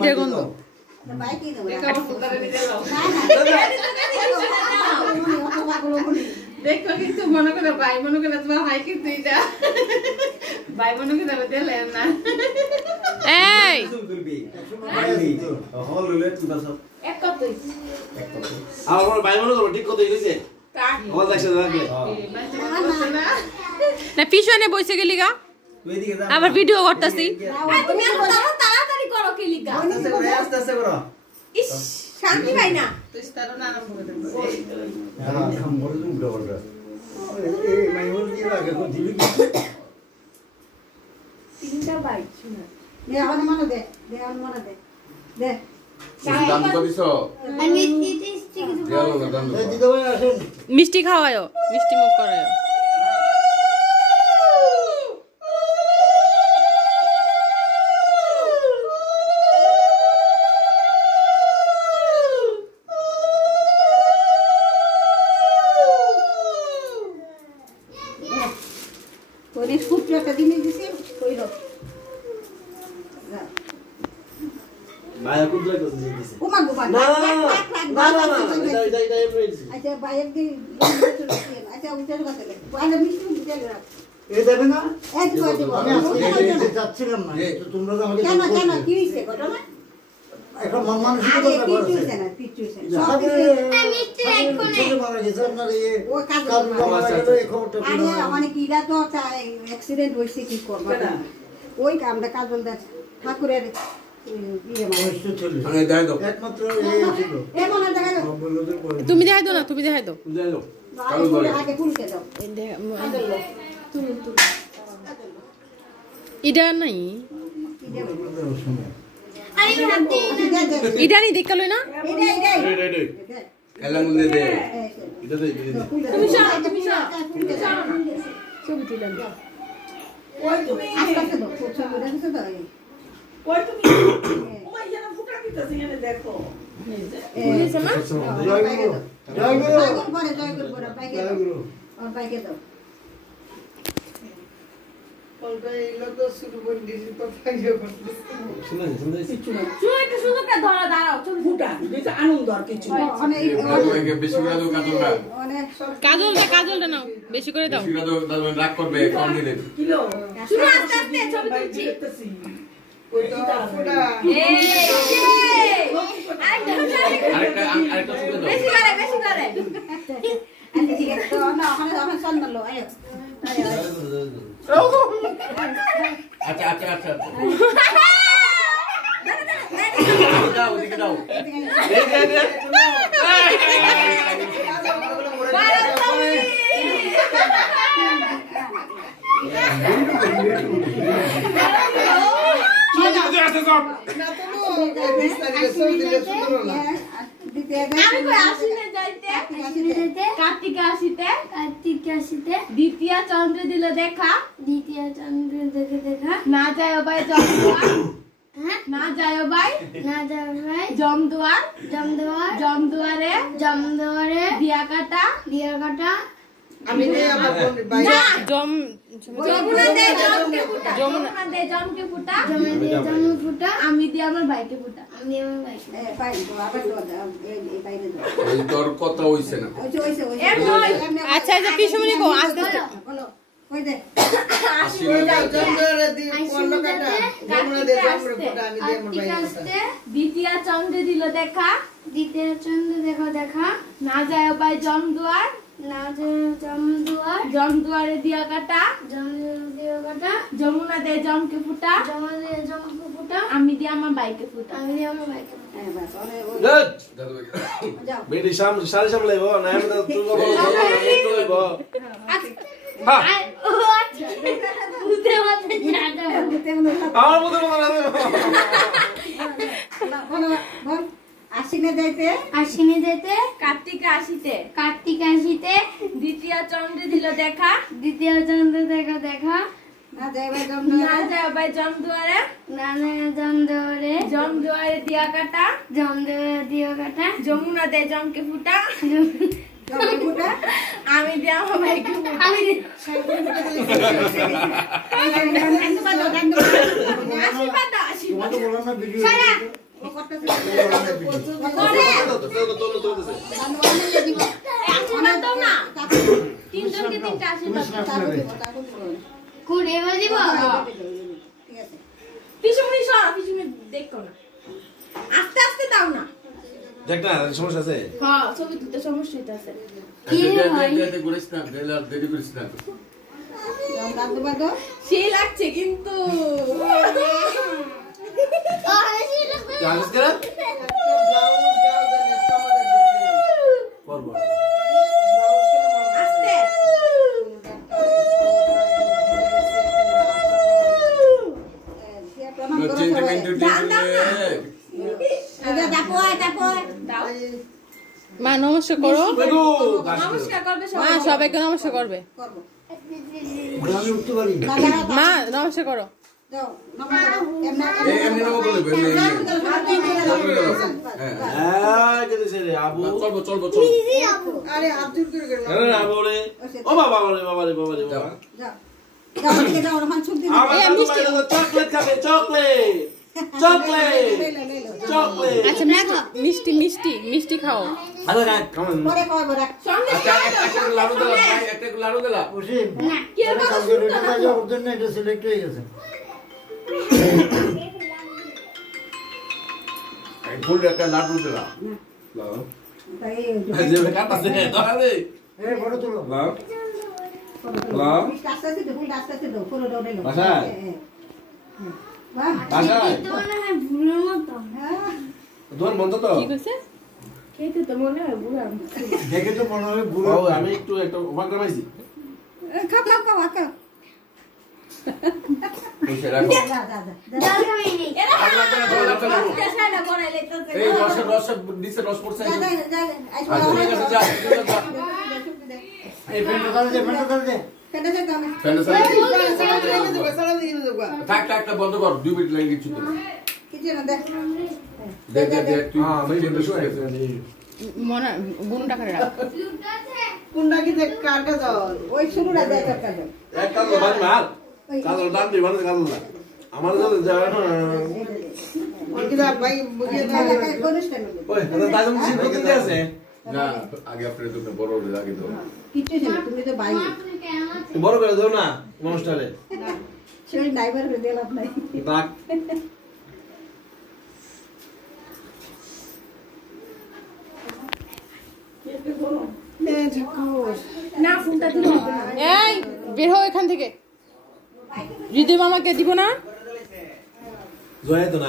পিঠের গন্ধ দেখো কিন্তু মনে করে ভাই মনে করে তোমার ভাই কিন্তু এটা ভাই মনে করে দিলে না এই এক কতই আমার ভাই মনে করো ঠিক কতই কইছে আমার দেখছে লাগলে না পিছনে বসে গেলি গা আবার ভিডিও করতেছি তুমি তাড়াতাড়ি করো কি লিগা আস্তে আস্তে করো ইস শান্তি পাই না তুই তারও না আরম্ভ করে দেব কাম করে তুমি বড় এই মাইমুর কি লাগে কো দিবি তিনটা বাইক শুনা দে আমার মনে দে দে দাম তো দিছো আমি দেয়ালো না দাম এই দিদি ভাই আসেন মিষ্টি খাওয়ায়ও মিষ্টি মুখ করায়ও ওরে খুব একটা দিনে দিছে কইরো ভাই কোন জায়গা দিছে ওমা গো বাবা না যাই আচ্ছা বাইরে কি আচ্ছা উঠের কথা লে বাইরে মিষ্টি উঠে রাখ এই দেবে না এই তো দেব আমি আজকে যাচ্ছিলাম না তো তোমরা তো আমাকে কেন কি হইছে ঘটনা একটা মন মানসিক আরে কথা পিছু বলছে হইছে না পিছু হইছে সব সব কিছু মিষ্টি রাখো না মারা গেছে আপনার এই ও কাজ মারা গেল এই খবরটা আরে মানে কিরা তো অ্যাক্সিডেন্ট হইছে কি করবা ওই কামটা কাজল দা ঠাকুরের ইয়ে মানে অবশ্যই চলে আমি দেখাই দাও একমাত্র এই ছিল এ মনে দেখা গেল বলদের পরে তুমি দেখাই দাও না তুমি দেখাই দাও দেখাই দাও আগে ফুলকে দাও ইডা নাই শুনে আরে হাতে ইডা নি দেখালো না এই এলা মুদে দে এটা দে তুমি ছবি তুলেন ওই তুমি আস্তে দাও ছবি দেখছো তো ওই তুমি ওই যেন ফুটা দিতেছ এখানে দেখো বুঝেছ না জয় গুরু জয় গুরু জয় গুরু বাইকে জয় দাও গুরু আর বাইকে দাও শুনে একটু সুন্দর করে ধরো দাঁড়াও চুল ফুটা এটা আনন্দ আর কিছু অনেক তোমাকে বেশি করে দাও কাজলটা অনেক সব কাজলটা নাও বেশি করে দাও বেশি করে দাও তাহলে রাগ করবে কম দিলে কিলো শুনো আস্তে আস্তে ছবি তুলছি আরেকটা শুনে দাও বেশি করে আচ্ছা ঠিক আছে তো না ওখানে চল না আয় আচ্ছা দাও দিকে দাও কার্তিকা আসিতে দ্বিতীয় চন্দ্র দিল দেখা না যায় ভাই জমদুয়ারে দিয়া কাটা আমি নেই আমার যমুনা দে জমকে ফুটা আমি দিয়ে আমার ভাইকে ফুটা এই তোর কথা হইছে না আচ্ছা আচ্ছা পিছুমনি গো আস্তে আস্তে দ্বিতীয় চন্দ্র দিল দেখা না যায় ভাই জমদুয়ারে দিয়া কাটা যমুনা দে জমকে ফুটা আমি দিয়ে আমার বাইকে ফুটা বেটি সারি সামলাইব না আমি তো তুলো লইব আমার মতো আশ্বিনে যাইতে কার্তিকা আসিতে দ্বিতীয় চন্দ্র দিল দেখা না যাইবে না যায় ভাই জমদুয়ারে দিয়া কাটা যমুনা দে জমকে ফুটা আমি দিয়ে আমার ভাইকে ফুটা আশীর্বাদ দাও তোমাকে বললাম না ভিডিও ও করতেছে তিনজনকে তিনটা আশীর্বাদ কোন এবার দিব ঠিক আছে পিছুমনি সর পিছুমনি দেখো না আস্তে আস্তে দাও না দেখ না সমস্যা আছে হ্যাঁ ছবি তুলতে সমস্যা হইতাছে দাদু বাদো সেই লাগছে কিন্তু জানিস কেন করবো আস্তে মা নমস্কার করো নমস্কার করবে মা সবাইকে নমস্কার করবে করবো আমি উঠতে পারি না মা নমস্কার করো যাও নমস্কার এমনি নমো বলে হ্যাঁ কিন্তু রে আবু চলবো আরে আব্দুল করে গেল আরে আবু রে ও বাবা রে বাবা রে বাবা রে বাবা যাও যাও দিকে যাও রহমান ছুট দিন আমার চকলেট খাবে চকলেট চকলেট চকলেট আচ্ছা মিষ্টি মিষ্টি মিষ্টি খাও আরে রাখ কেমন পরে কইবো রাখ আচ্ছা একটা লাড়ু দিলা ভাই একটা লাড়ু দিলা কি এর কথা শুনতে না এটা সিলেক্ট হয়ে গেছে এই ফুল একটা লাড়ু দিলা তাই যে কাটাছে দাঁড়ালে এই বড় তুলো লাও লাও আস্তে আস্তে দেখুন আস্তে আস্তে দাও পুরো দাও দিলো বাসায়? বাহ বাসায় তোমার না ভুলের মতো হ্যাঁ দোর বন্ধ তো কি কইছে খেতে তো মনে হয় বুড়া দেখে তো মনে হয় বুড়ো ও আমি একটু একটা ওভার করাইছি খাও খাও খাও খাও এসে রাখো যা যা যা দরকার নেই এই রস নিচে রস পড়ছে যা যা যা আচ্ছা ঠিক আছে যা এই ফ্রেন্ড কাল দে কেন যা দাও ফ্রেন্ড থাক বন্ধ কর 2 মিনিট লাগে কিছু তো কিছু না দেখ দেখ তুই হ্যাঁ ভাই বন্ধ শুয়ে গেছে মনে গুণটা করে রাখ কোনটা কি দেখ কার কাছে ওই শুরুটা দেখ কাজ এক কাজ বাদ মার কাজ দাম দি মানে কাজ না আমার কাছে যা ওই কি দা ভাই বুঝিয়ে দাও অনুষ্ঠান ওই দাদা মুসি করতে আছে না আগে আপনি তো বড় হয়ে লাগে তো কিছু ছিল তুমি তো বাইরে বড় করে দাও না নমস্কারে সেই ড্রাইভার করে দিলাম নাই ডাক না ফোনটা দিও এই বের হও এখান থেকে হৃদয় মামাকে দিব না জয় তো না